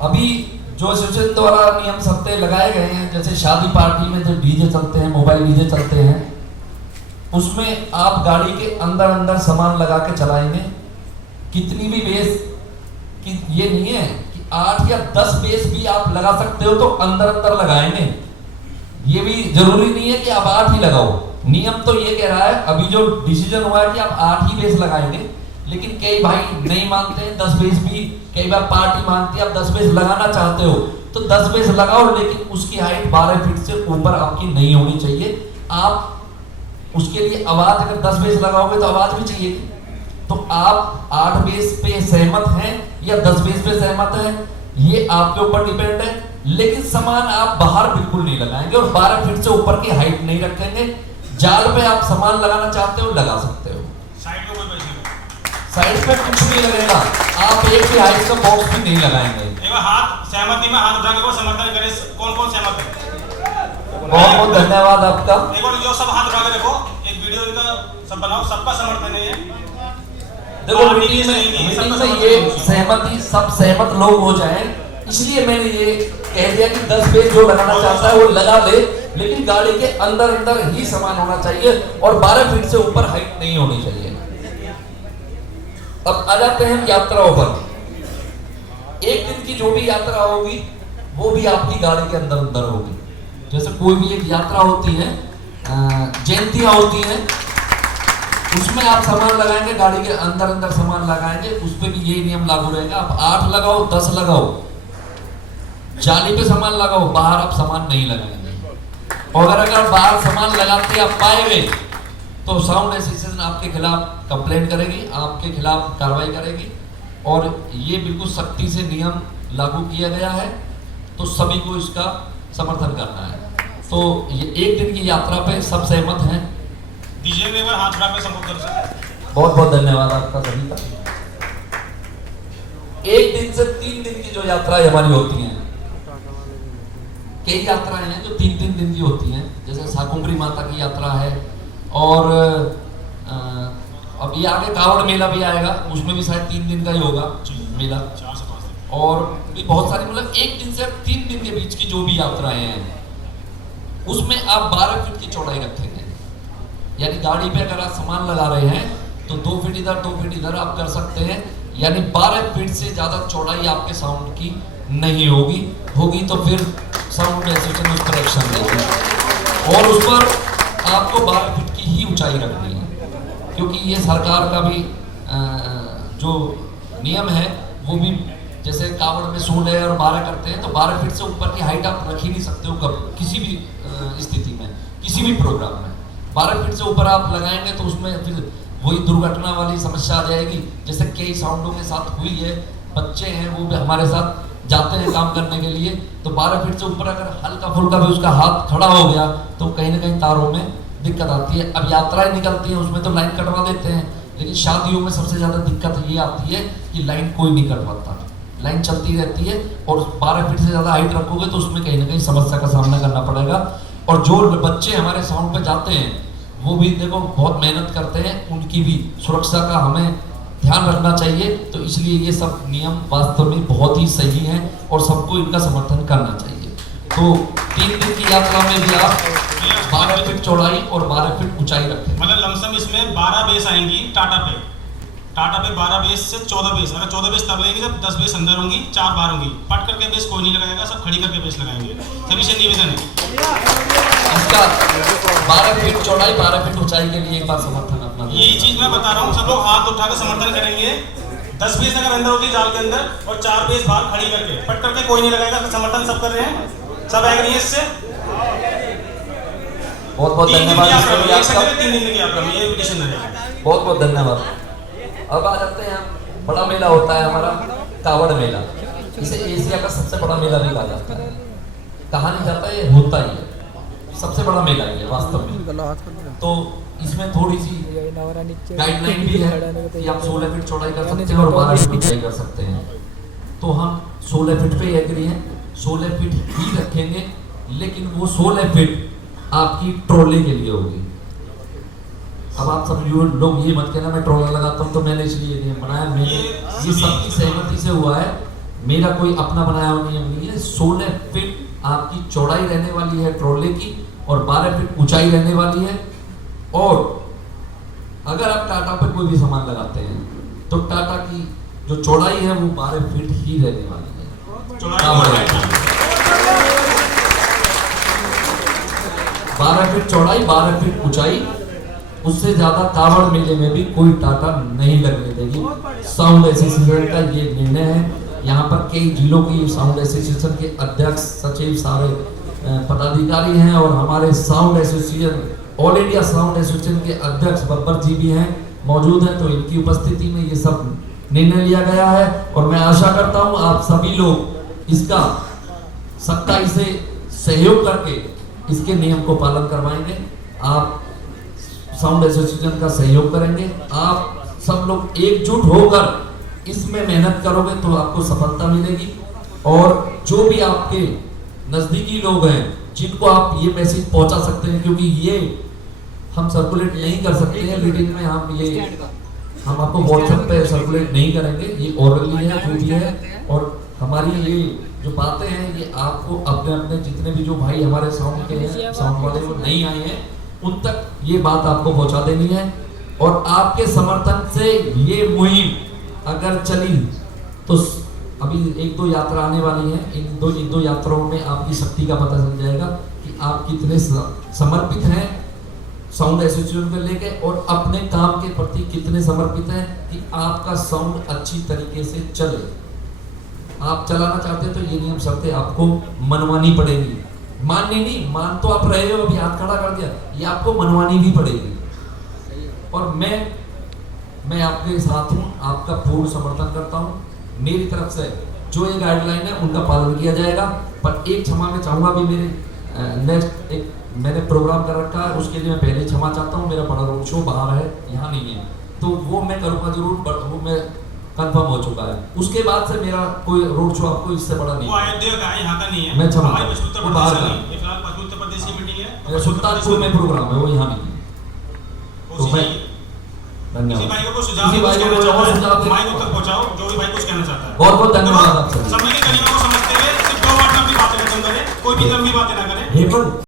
अभी जो एसोसिएशन द्वारा नियम सख्ते लगाए गए हैं, जैसे शादी पार्टी में जो डीजे चलते हैं, मोबाइल डीजे चलते हैं, उसमें आप गाड़ी के अंदर अंदर सामान लगा के चलाएंगे। कितनी भी बेस कि ये नहीं है कि 8 या 10 बेस भी आप लगा सकते हो तो अंदर अंदर लगाएंगे। ये भी जरूरी नहीं है कि आप 8 ही लगाओ। नियम तो ये कह रहा है, अभी जो डिसीजन हुआ है कि आप 8 ही बेस लगाएंगे, लेकिन कई भाई नहीं मानते हैं, 10 बेस भी, कई बार पार्टी मानती है आप 10 बेस लगाना चाहते हो तो 10 बेस लगाओ, लेकिन उसकी हाइट 12 फीट से ऊपर आपकी नहीं होनी चाहिए। आप उसके लिए आवाज, अगर 10 बेस लगाओगे तो आवाज भी चाहिए, तो आप 8 बेस पे सहमत हैं या 10 बेस पे सहमत हैं, ये आपके ऊपर डिपेंड है। लेकिन सामान आप बाहर बिल्कुल नहीं लगाएंगे और 12 फीट से ऊपर की हाइट नहीं रखेंगे। जाल पे आप सामान लगाना चाहते हो लगा सकते हो, साइड पे कोई पैसे नहीं, साइड पे कुछ नहीं लगेगा। आप एक भी हाइट का बॉक्स भी नहीं लगाएंगे। एक बार हाथ सहमति में हाथ उठा के वो समर्थन करे, कौन कौन सहमत है? बहुत बहुत धन्यवाद आपका। एक बार जो सब हाथ उठा के देखो, एक वीडियो इनका सब बनाओ, सबका समर्थन है ये। देखो मीटिंग में ये सहमति, सब सहमत लोग हो जाएं, इसलिए मैंने ये कह दिया कि 10 बेस जो लगाना चाहता है वो लगा ले, लेकिन गाड़ी के अंदर अंदर ही सामान होना चाहिए और 12 फीट से ऊपर हाइट नहीं होनी चाहिए। अब आ जाते हैं यात्राओं पर। एक दिन की जो भी यात्रा होगी वो भी आपकी गाड़ी के अंदर अंदर होगी। जैसे कोई भी एक यात्रा होती है, जयंतियां होती हैं, उसमें आप सामान लगाएंगे, गाड़ी के अंदर अंदर सामान लगाएंगे, उस पर भी यही नियम लागू रहेगा। आप 8 लगाओ, 10 लगाओ, जाली पे सामान लगाओ, बाहर आप सामान नहीं लगाएंगे। और अगर बाहर सामान लगाते आप पाएंगे तो साउंड एसोसिएशन आपके खिलाफ कंप्लेंट करेगी, आपके खिलाफ कार्रवाई करेगी। और ये बिल्कुल सख्ती से नियम लागू किया गया है, तो सभी को इसका समर्थन करना है। तो ये एक दिन की यात्रा पे सब सहमत हैं। डीजे में एक बार हाथ उठा के समर्थन से। बहुत बहुत धन्यवाद आपका सभी का। एक दिन से 3 दिन की जो यात्राएं हमारी होती हैं, कई यात्राएं हैं जो 3-3 दिन की होती हैं, जैसे शाकुंभरी माता की यात्रा है, और अब ये आगे कावड़ मेला भी आएगा, उसमें भी शायद 3 दिन का ही होगा मेला। 4 से 5 दिन और भी बहुत सारी, मतलब एक दिन से 3 दिन के बीच की जो भी यात्राएं हैं, उसमें आप 12 फीट की चौड़ाई रखेंगे। यानी गाड़ी पे अगर आप सामान लगा रहे हैं तो 2 फीट इधर 2 फीट इधर आप कर सकते हैं, यानी 12 फीट से ज्यादा चौड़ाई आपके साउंड की नहीं होगी। होगी तो फिर साउंड एसोसिएशन उस पर एक्शन लेगी और उस पर आपको 12 फीट की ही ऊंचाई रखनी है, क्योंकि ये सरकार का भी जो नियम है वो भी, जैसे कावड़ में 16 और 12 करते हैं, तो 12 फीट से ऊपर की हाइट आप रख ही नहीं सकते हो कब, किसी भी स्थिति में, किसी भी प्रोग्राम में। 12 फीट से ऊपर आप लगाएंगे तो उसमें फिर वही दुर्घटना वाली समस्या आ जाएगी, जैसे कई साउंडों के साथ हुई है। बच्चे हैं वो भी हमारे साथ जाते हैं काम करने के लिए, तो 12 फीट से ऊपर अगर हल्का फुल्का भी उसका हाथ खड़ा हो गया तो कहीं ना कहीं तारों में दिक्कत आती है। अब यात्राएं निकलती हैं उसमें तो लाइन कटवा देते हैं, लेकिन शादियों में सबसे ज्यादा दिक्कत ये आती है कि लाइन कोई नहीं कटवाता, लाइन चलती रहती है। और 12 फीट से ज्यादा हाइट रखोगे तो उसमें कहीं ना कहीं समस्या का सामना करना पड़ेगा। और जो बच्चे हमारे साउंड पे जाते हैं वो भी देखो बहुत मेहनत करते हैं, उनकी भी सुरक्षा का हमें ध्यान रखना चाहिए। तो इसलिए ये सब नियम वास्तव में बहुत ही सही हैं और सबको इनका समर्थन करना चाहिए। तो 3 दिन की यात्रा में भी आप 12 फीट चौड़ाई और 12 फीट ऊंचाई रखें। मतलब लमसम इसमें 12 बेस आएंगी टाटा पे 12 बेस से 14 बेस, अगर 14 बेस तब लगेंगी तब 10 बेस अंदर होंगी, 4 बाहर होंगी। पट करके बेस कोई नहीं लगाएगा, सब खड़ी करके बेस लगाएंगे। सभी से निवेदन है इसका 12 फीट चौड़ाई 12 फीट ऊंचाई के लिए एक बार समर्थन अपना। यही चीज मैं बता रहा हूँ, सब लोग हाथ उठा के समर्थन करेंगे। 10 बेस अगर अंदर होती जाल के अंदर और 4 बेस बाहर खड़ी करके, पट करके कोई नहीं लगाएगा, समर्थन सब कर रहे हैं, सब एग्री है इससे। बहुत बहुत धन्यवाद। 3 दिन की यात्रा में ये पिटीशन रहेगा। बहुत बहुत धन्यवाद। अब आ जाते हैं, बड़ा मेला होता है हमारा कावड़ मेला, इसे एशिया का सबसे बड़ा मेला भी कहा जाता है। कहा नहीं जाता है, होता ही है, सबसे बड़ा मेला ही है वास्तव में। तो इसमें थोड़ी सी गाइडलाइन भी है कि आप 16 फीट चौड़ाई कर सकते हैं और 12 फीट ऊंचाई कर सकते हैं। तो हम 16 फीट पे एग्री हैं, 16 फीट ही रखेंगे, लेकिन वो 16 फीट आपकी ट्रॉली के लिए होगी। अब आप सब लोग ये मत कहना मैं ट्रॉलर लगाता हूँ तो मैंने इसलिए नियम बनाया, ये सबकी सहमति से हुआ है। मेरा कोई अपना बनाया हुआ नियम नहीं है। 16 फीट आपकी चौड़ाई रहने वाली है ट्रॉले की और 12 फीट ऊंचाई रहने वाली है। और अगर आप टाटा पर कोई भी सामान लगाते हैं तो टाटा की जो चौड़ाई है वो 12 फीट ही रहने वाली है। चौड़ाई 12 फीट चौड़ाई, 12 फीट ऊंचाई, उससे ज्यादा कावड़ मेले में भी कोई टाटा नहीं लगने देगी। साउंड एसोसिएशन का ये निर्णय है। यहाँ पर कई जिलों की साउंड एसोसिएशन के अध्यक्ष, सचिव, सारे पदाधिकारी हैं और हमारे sound association, all India sound association के अध्यक्ष बब्बर जी भी हैं, मौजूद हैं। तो इनकी उपस्थिति में ये सब निर्णय लिया गया है और मैं आशा करता हूँ आप सभी लोग इसका सख्ताई से सहयोग करके इसके नियम को पालन करवाएंगे। आप साउंड एसोसिएशन का सहयोग करेंगे, आप सब लोग एकजुट होकर इसमें मेहनत करोगे तो आपको सफलता मिलेगी। और जो भी आपके नजदीकी लोग हैं जिनको आप ये मैसेज पहुंचा सकते हैं, क्योंकि ये हम सर्कुलेट नहीं कर सकते हैं रीडिंग में, हम आपको व्हाट्सएप पे सर्कुलेट नहीं करेंगे, ये ओरली है, जो भी है। और हमारी ये जो बातें हैं ये आपको अपने अपने जितने भी जो भाई हमारे साउंड के हैं, साउंड वाले वो नहीं आए हैं, उन तक ये बात आपको पहुंचा देनी है। और आपके समर्थन से ये मुहिम अगर चली तो अभी 1-2 यात्रा आने वाली है, इन दो यात्राओं में आपकी शक्ति का पता चल जाएगा कि आप कितने समर्पित हैं साउंड एसोसिएशन को लेके और अपने काम के प्रति कितने समर्पित हैं कि आपका साउंड अच्छी तरीके से चले। आप चलाना चाहते हैं तो ये नियम शर्तें आपको मनवानी पड़ेगी। माननी नहीं, मान तो आप रहे हो, अभी हाथ खड़ा कर दिया, ये आपको मनवानी भी पड़ेगी। और मैं आपके साथ हूँ, आपका पूर्ण समर्थन करता हूँ। मेरी तरफ से जो ये गाइडलाइन है उनका पालन किया जाएगा। पर एक क्षमा मैं चाहूँगा भी, मेरे नेक्स्ट एक मैंने प्रोग्राम कर रखा है, उसके लिए मैं पहले क्षमा चाहता हूँ। मेरा बड़ा रोड शो बाहर है, यहाँ नहीं है, तो वो मैं करूँगा जरूर, बट वो मैं कंफर्म हो चुका है। उसके बाद से मेरा कोई रोड शो आपको इससे बड़ा नहीं, वो अयोध्या का है, यहाँ का नहीं है। मैं क्षमा, हमारे उत्तर वो बाहर प्रदेश का, नहीं, फिलहाल पश्चिम उत्तर प्रदेश की मीटिंग है, मेरा सुल्तानपुर में प्रोग्राम है, वो यहाँ नहीं है। तो मैं किसी धन्यवाद, भाई को कुछ सुझाव किसी भाई को कोई और सुझाव दे, माइक तक पहुंचाओ, जो भी भाई कुछ कहना चाहता है। बहुत बहुत धन्यवाद आपसे। समय की कमियों को समझते हुए सिर्फ 2 वाट में अपनी बातें खत्म करें, कोई भी लंबी बातें ना करें।